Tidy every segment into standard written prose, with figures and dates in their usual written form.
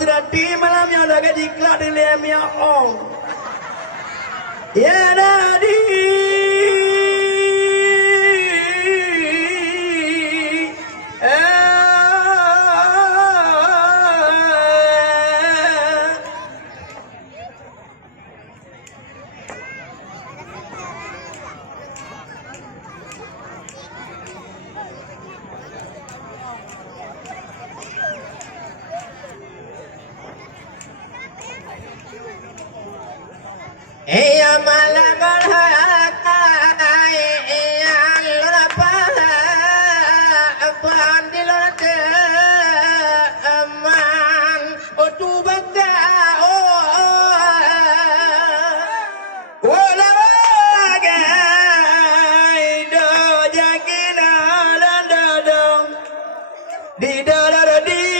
sudah di malam yang dah diklat di lem ya ong. Ya nadi. Iya malam berhakai yang lepas pandilot aman tu bangga wala gai do jagina dan dadong di dadada di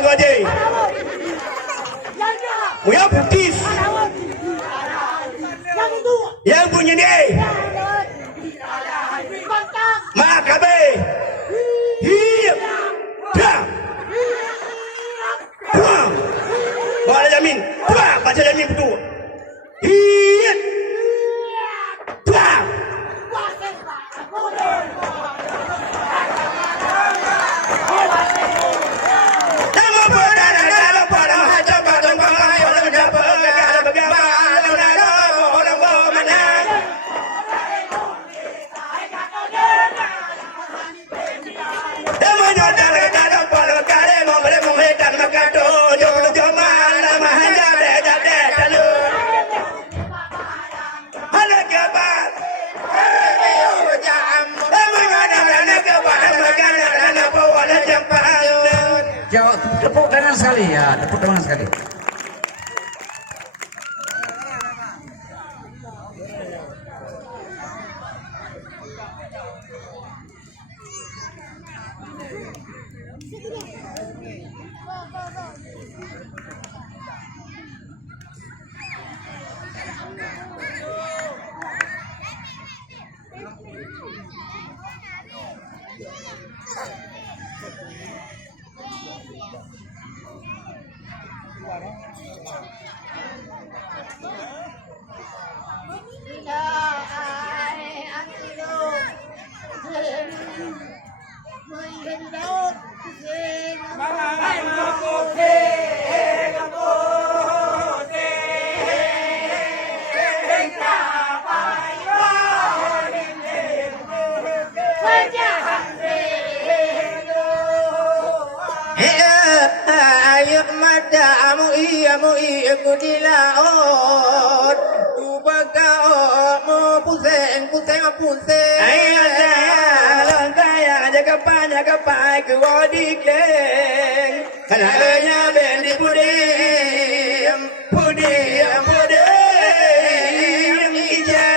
lagu aja. Muya putih. Yang punya dia. Mak kabe. Hiap. Dah. Tuang. Bawa jamin. Tuang. Baca jamin betul. Hiap. Tuang. Jawab tepuk tangan sekali ya, tepuk tangan sekali. Kapai ke wadik leng, kalanya bendi pudim, pudim, pudim ija.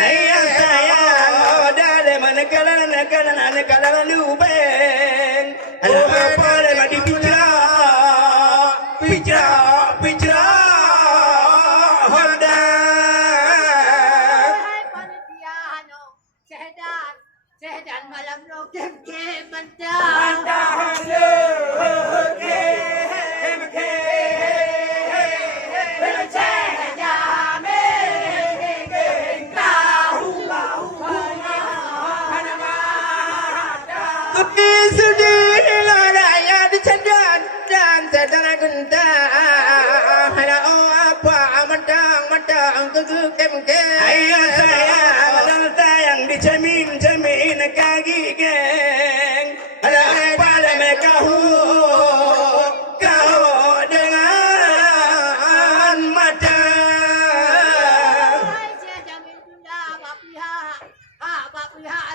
Ayah sayang, oh dah mana kalau lubeng, apa dah di pijra, Honda. Sedan malam lo kem mantap. Ayah sayang dijamin kaki geng. Apa mereka kau dengan mata.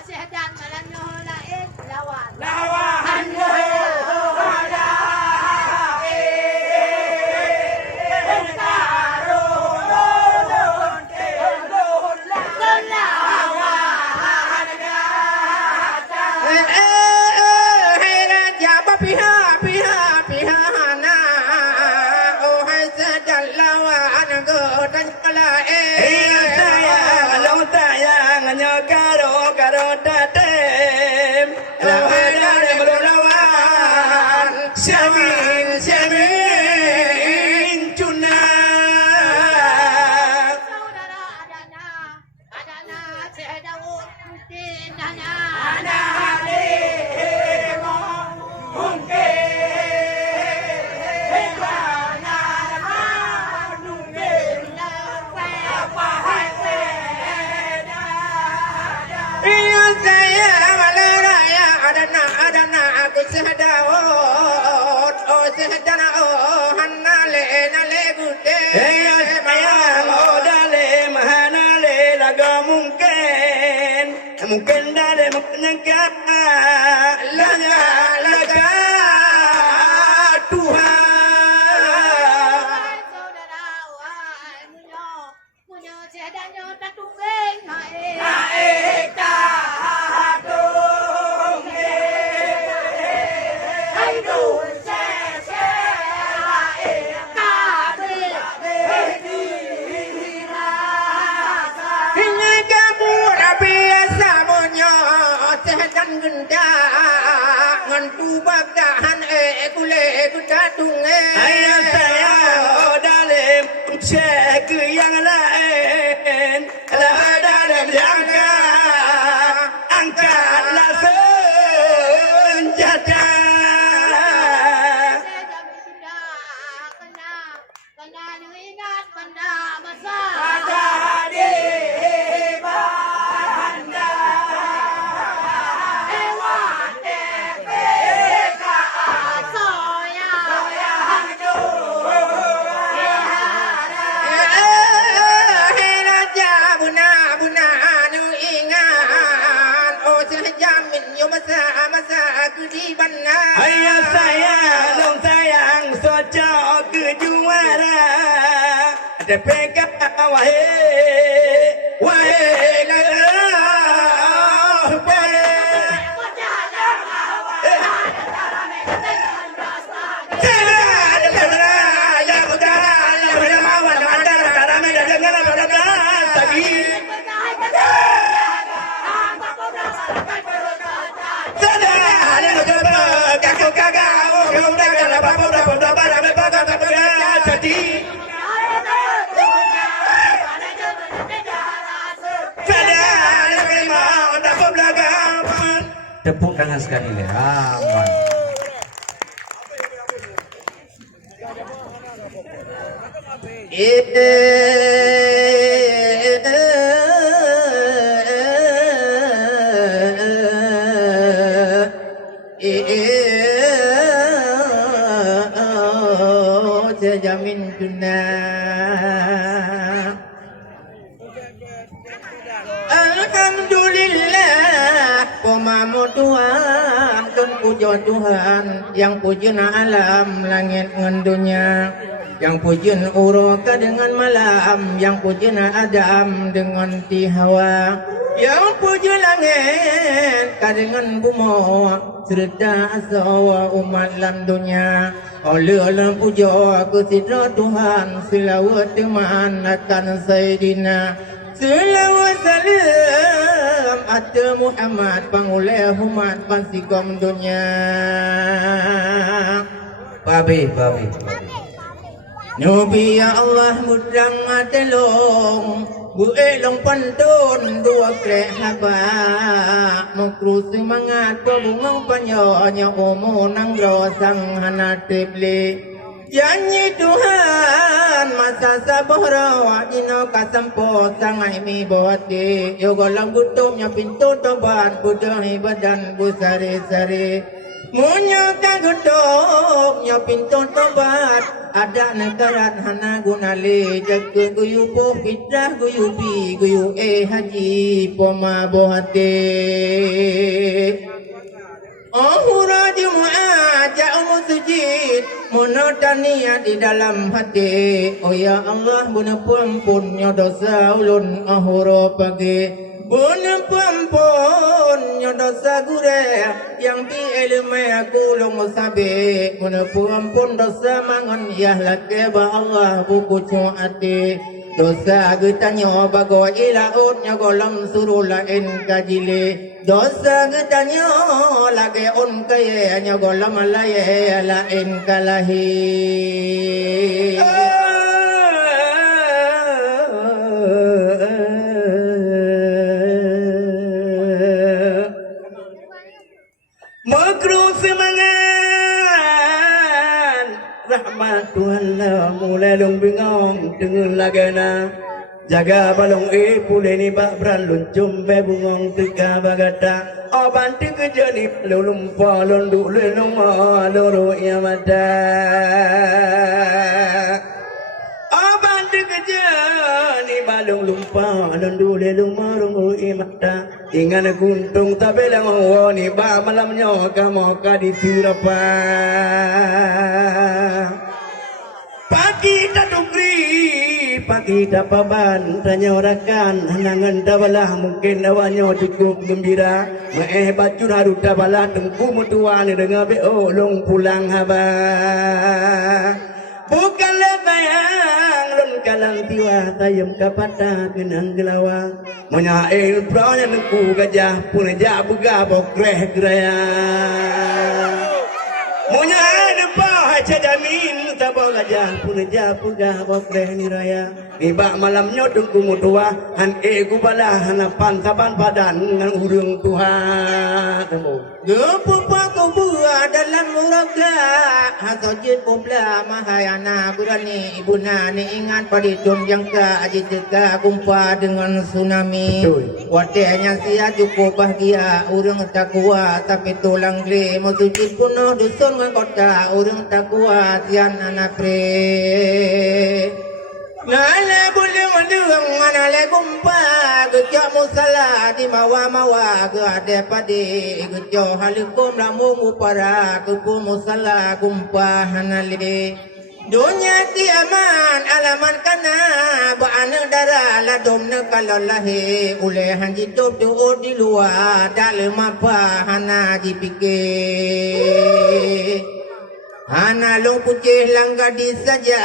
Sedan malam lain lawan. Siamin cuna adana sedawut putin dana ada saya malah raya adana aku sedawut sedan hanna le gute sayang dale mahana le laga mungkin dale maknaka laga Tuhan. Saudara, wahai munyo sedanyo tatungeng hae. Sedan genda ngan tu bagahan kule datung Ayah sayang dalam cek yang lain dalam jangka angkatlah senjata. Kena ingat benda masa. Ayah sayang, dong sayang, socok ke juara. Ada pegang wahai Tepuk tangan sekali le. Aman. Jamin sunnah. Alhamdulillah, pemamu Tuhan, dan puja Tuhan yang pujian alam langit dengan dunia, yang pujian uroka dengan malam, yang pujian Adam dengan Hawa, yang puja langit dengan bumi serta asawa umat dalam dunia. Oleh puja kesidra Tuhan, selawat teman akan Sayyidina, selawat salam atas Muhammad pangulai umat pansikom dunia. Babi. Nabi ya Allah mudang adelong buelong pantun dua krek haba mukru semangat pabungang panyonya omo nang rosang hanatibli yanyi Tuhan masa sabarawa ino kasampo sangai mi bawati yogolang gutumnya pintu tobat budahi badan busari-sari munya kagutok nya pintu tobat ada negara hana gunali jaga guyu po fitrah guyu bi guyu haji poma bohate Ahura Jumaat jauh sujud monotania di dalam hati. Oh ya Allah buna ampun dosa ulun ahura pagi. Buna ampun dosa gure yang di ilmu aku long sabe. Buna ampun dosa mangan ya lake ba Allah buku cuati. Dosa getanyo bago ilaut nya golam suruh lain kajile. Dosa getanyo lagi on kaya nya golam laye lain kalahi. Makruh semangat rahmat Tuhan lah mulai dong bingong dengan lagana jaga balong puleni bak beran luncum be bungong teka bagata bantu kerja ni lu lumpah londu lelong loro ya mata. Bantu kerja ni balung lumpah londu lelong marung mata. Ingat kuntung tabelang ni ba malamnya kamu kadi sirapa. Pagi tatugri, pagi tapaban, tanyorakan, hanangan dabalah mungkin awalnya cukup gembira. Baju haru dabalah tengku mutuan dengan beo long pulang haba. Bukanlah bayang lon kalang tiwa tayam kapata kenang gelawa. Menyail pranya tengku gajah pun aja buga bokreh geraya. Menyail bah cajamin tabau gajah pun aja buga bokreh ni raya. Ibak malamnya tengku mutua han egu balah hanapan saban padan dengan urung Tuhan. Gepupa kau buat dalam muraga Hasojit kumpla mahayana Burani ibuna ni ingat padidun jangka Ajiteka kumpa dengan tsunami Wadahnya sia cukup bahagia Urang tak kuat tapi tulang gli Musujit kuno dusun kota Urang tak kuat tian anak pre Nala boleh menduang manale kumpa Gejak musala di mawa-mawa Geade padi Gejak halikum lamung upara Kupu musala kumpa hanali Dunia kiaman alaman kana Ba'ana darah ladom nekalalahi Ulehan hidup doa di luar Dalam apa hana dipikir Hana long putih lang gadis saja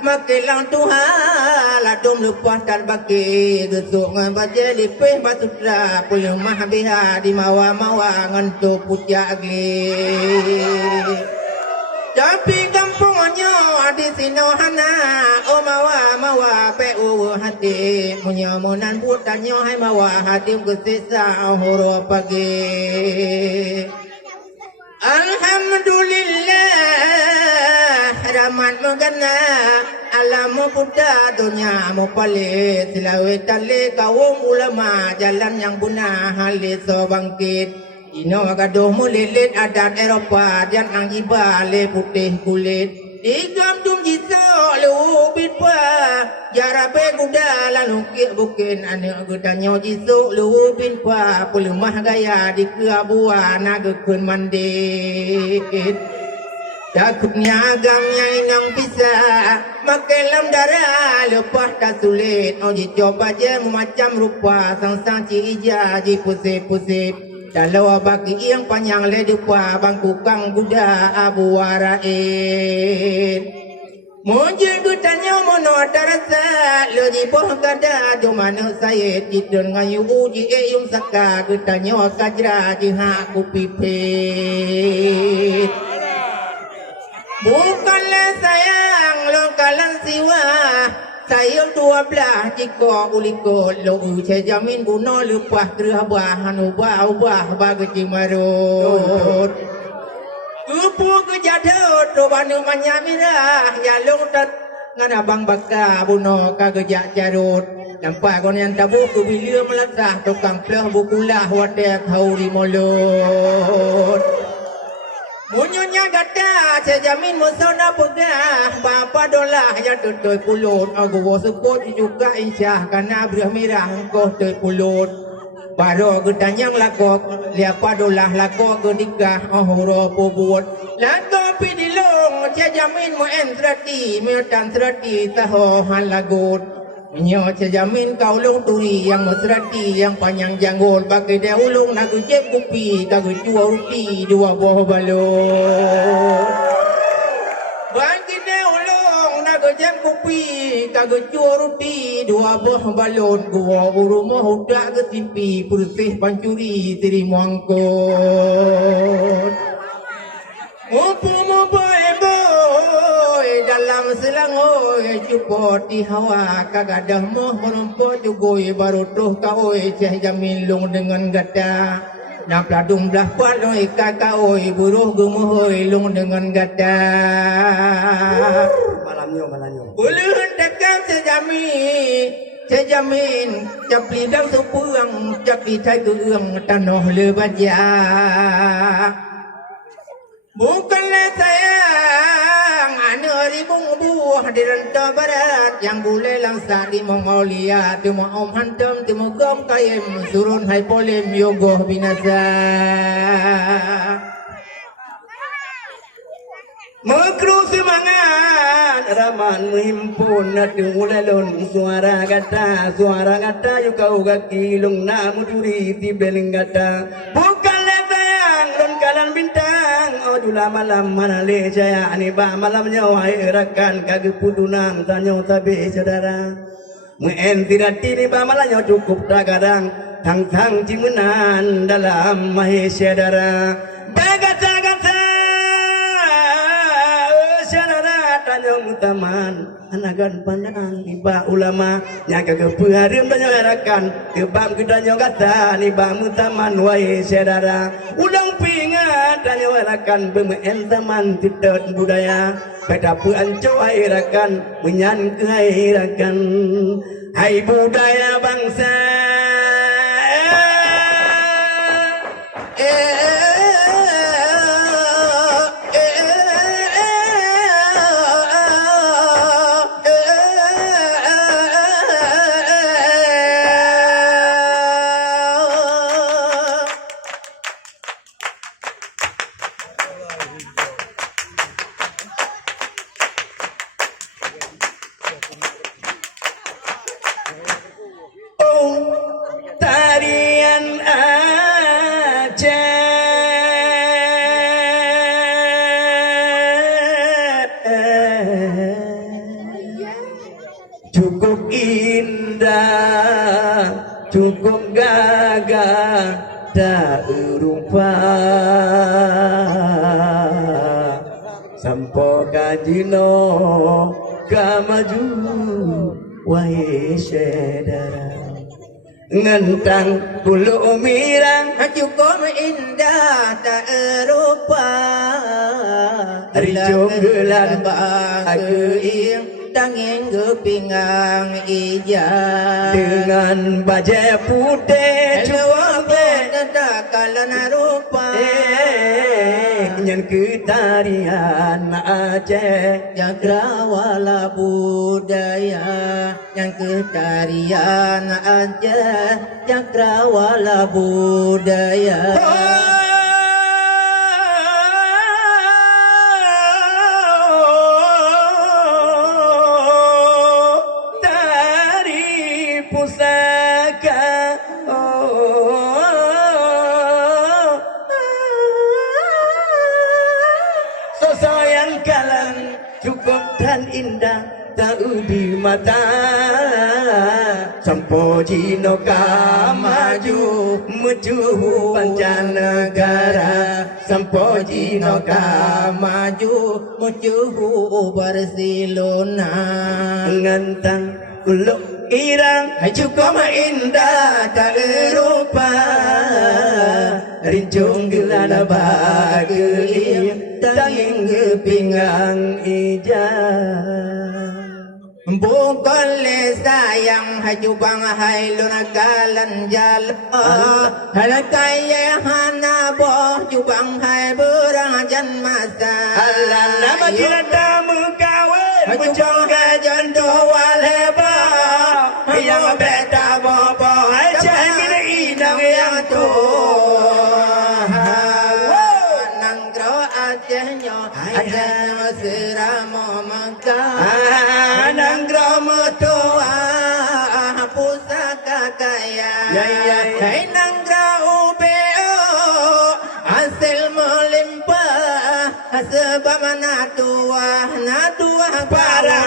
Makilang Tuhan Ladom lepas dan baki Gesuk ngan baca lipih basutra Pulang mahbiha di mawa-mawa Ngantuk putih agli Tapi kampungnya di sino hana Oh mawa-mawa pe'u hati Munyamunan putannya hai mawa hati Kesisa huruf pagi Alhamdulillah Rahmat megana Alamu Buddha dunia mu palit Silawe tali kaum ulama Jalan yang guna halis so bangkit Ino gaduh mulilit adat Eropah Dan ang ibale putih kulit Igam tum jisau lubit pa Jarabe kuda lalu kik bukin Anak gedanyo jisuk lubit pa Pelemah gaya di keabua Nagekun mandit Takutnya agamnya inang pisah Makelam darah lepas tak sulit Oh dicoba je macam rupa Sang-sang cija ji pusit-pusit Dalau bagi yang panjang ledupa Bangku kang kuda abu warain Mujur kutanya mono tarasa Lodi boh kada Jumana saya Jidun ngayu uji yung saka Kutanya kajra Jiha kupipit Bukanlah sayang Longkalan siwa Saya 12 jika uliko Lo saya jamin guna lepas kerabah Ubah bagi cimarut Kupu kejadut Robanu manyamirah Ya long tat Ngana bang baka buno kagejak carut Nampak kon yang tabu Kubilia melasah Tukang pelah bukulah Wadah tahu di mulut Munyonya gata, saya jamin musona pegah Bapa dolah yang tertoi pulut Aku sebut juga insyah Karena berah merah engkau terpulut Baru gedanyang lakok Liapa dolah lakok gedikah Oh huruf buat Lakok pidilong Saya jamin muen serati Meotan serati Taho halagut Menyo saya jamin kau long turi yang mesrati yang panjang janggul pakai dia ulung nak jeb kopi kagak jual roti 2 buah balon bagi dia ulung nak jeb kopi kagak jual roti 2 buah balon gua rumah udah ke timpi bersih pancuri terima angkot mupu dalam selangoi cupot di hawa kagadah moh merumput jugoi baru tuh kaoi cah jamilung dengan gata nak ladung belah paloi kakaoi buruh gemohoi lung dengan gata malamnya boleh dekam sejami sejamin japli dang sepuang japli thai keung tanoh lebaja bukanlah sayang anu ribung buah di rantau barat yang boleh langsa di Mongolia tu om hantam tu gom kayem surun hai polem yogoh binasa Mekru semangat Raman menghimpun Nadu mulalun Suara kata Yukau kaki Lung namu duri Tibeling kata Bukanlah sayang Lun kalan bintang Oh jula malam Mana le jaya Anibah malamnya Wahai rakan Kage pudunang Tanyo tabi saudara Muen tidak tiba malamnya Cukup tak kadang Tang-tang cimenan Dalam Malaysia dara Bagata-gata Tanyong taman anagan pandang iba ulama nya kageupeureureum tanyong erakan kebam gedanyong kata iba mutaman wae saudara ulang pingat tanyong erakan bemeun taman titet budaya beda peuan coa erakan menyan keirakan hai budaya bangsa tarian cukup indah, cukup gagah, tak rupa. Sampo kajino kamaju wahai saudara. Ngentang bulu umirang cukup indah tak rupa Rijung gelan bageing tanging gepingang ija dengan bajai putih cukup tak kalan rupa nyen ketarian Aceh Cakrawala budaya yang ketarian Aceh Cakrawala budaya tari pusaka sosoyan kalan cukup dan indah tahu di mata sampo jino maju meju pancanegara sampo jino maju meju Barcelona ngentang kuluk irang cukup indah tak rupa rincung gelana bageing tanging gepingang ija bukan le sayang haju bang hai luna galan jala halakaya hana boh jubang hai berang jan masa Allah nama jirata mukawin menjaga jondo walheba yang beta bobo hai cahmina inang yang tu nangro acehnya acehnya seramo mengkau nanggrama tua pusaka kaya hai nanggra ubeo hasil melimpah sebab natua para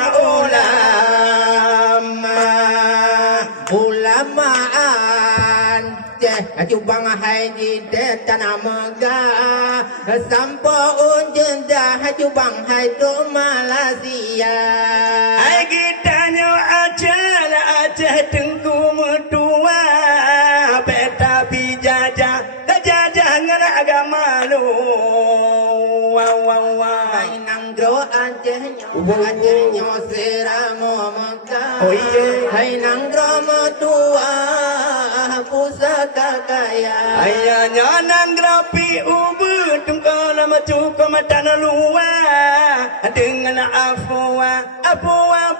ulamaan Jubang hai di tanah megah sampo unjenda jubang hai do Malaysia ai gitanyo Aceh tengku mertua beta bijajah kejajah ngana agama lu hai nang dro Aceh seramo Mekah. Oh, iya. Hai nang dro metua pusaka kaya. Ayahnya nang grapi ubud tungkol macuko mata luar dengan afwa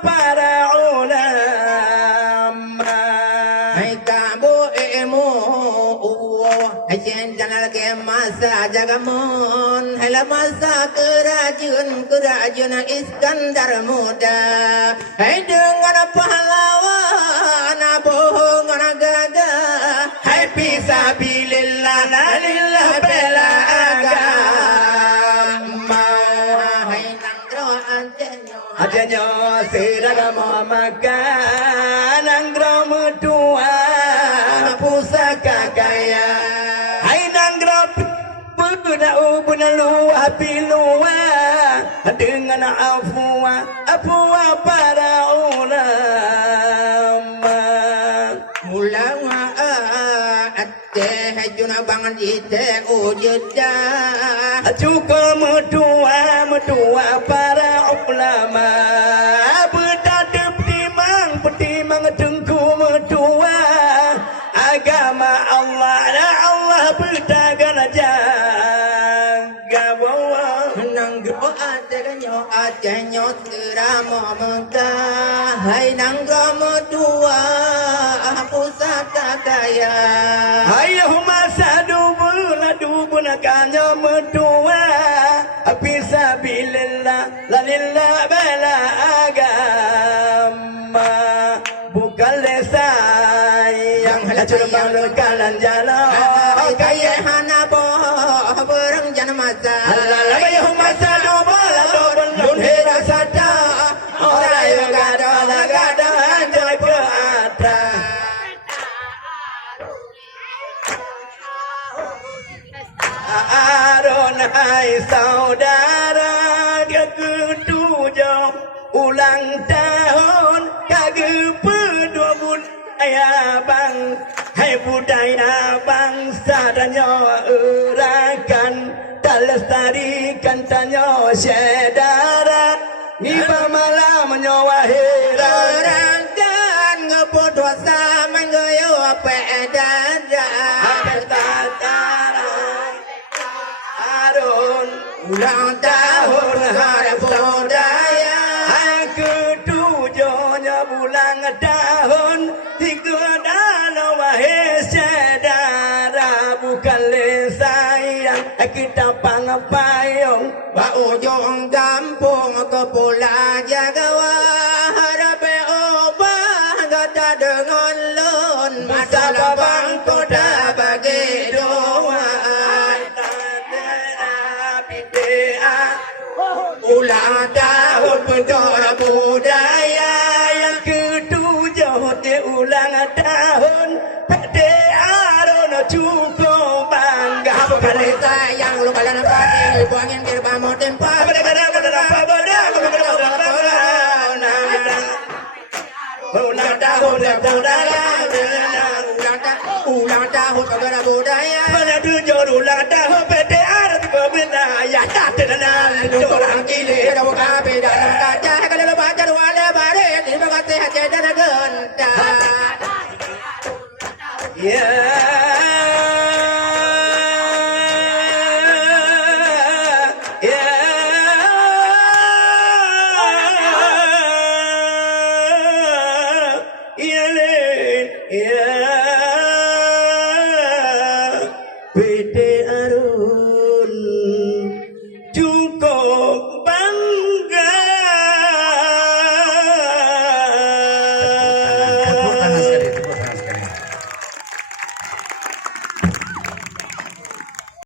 para ulama. Hai kamu emu Hai centana ke masa jagamun. Hai la masa kerajaan Iskandar muda. Hai dengan pahlawan bohongan gagah. Hai fisabilillah la lillah bela agama. Hai nangro antenyo Adanya seragam makan Nanggro medua pusaka kaya. Hai nanggro Buguna ubuna luah pilua dengan afwa para ulama. Mulama Aceh juna bangan ite ujeda. Cukup medua para ulama. Bertadap petimang tengku medua. Agama Allah la Allah berdagan jaga bawa. Nangro Aceh nyo seramo Mekah. Hai nangro medua pusaka kaya. Hai masa dubuna kanya medua. Fisabilillah la lillah bala agama. Bukan lesai yang curbang lekalan jalan. Kaya hana boh berang jana masa. Allah bayah masa dubala dubun hera sada. Orang yang gada jaga ke atas. Aronai saudara dia ketujuh ulang tahun kagak pedua budaya bang. Hai budaya bangsa dan urakan tak lestarikan tanya sedara. Niba malam nyawa hera Orang kan ngepodwa sama ngayo pedada. Ulang tahun hari budaya. Hai ketujuhnya bulan tahun tiga danau wahai saudara. Bukan lesayang kita pangapayong. Ba ujung kampung ke Pulau Jagawa. Harape obah gata dengan lon. Masa babang kota bagi doa. Ulang tahun penjara budaya. Yang ketujuh dia ulang tahun Pede Arono cukup bangga. Kali sayang lu kalian pagi buangin gerbang mau tempat. Ulang tahun budaya. Ulang tahun penjara budaya. Pada tujuh ulang tahun Pede Arono kebudaya. Tak tenang Orang gile dah buka beda dalam kaca. Kalau lu baca dua ada baris. Terima kasih hati dan genta. Ya. Ya. Ya le. Ya. Pede Arun cukup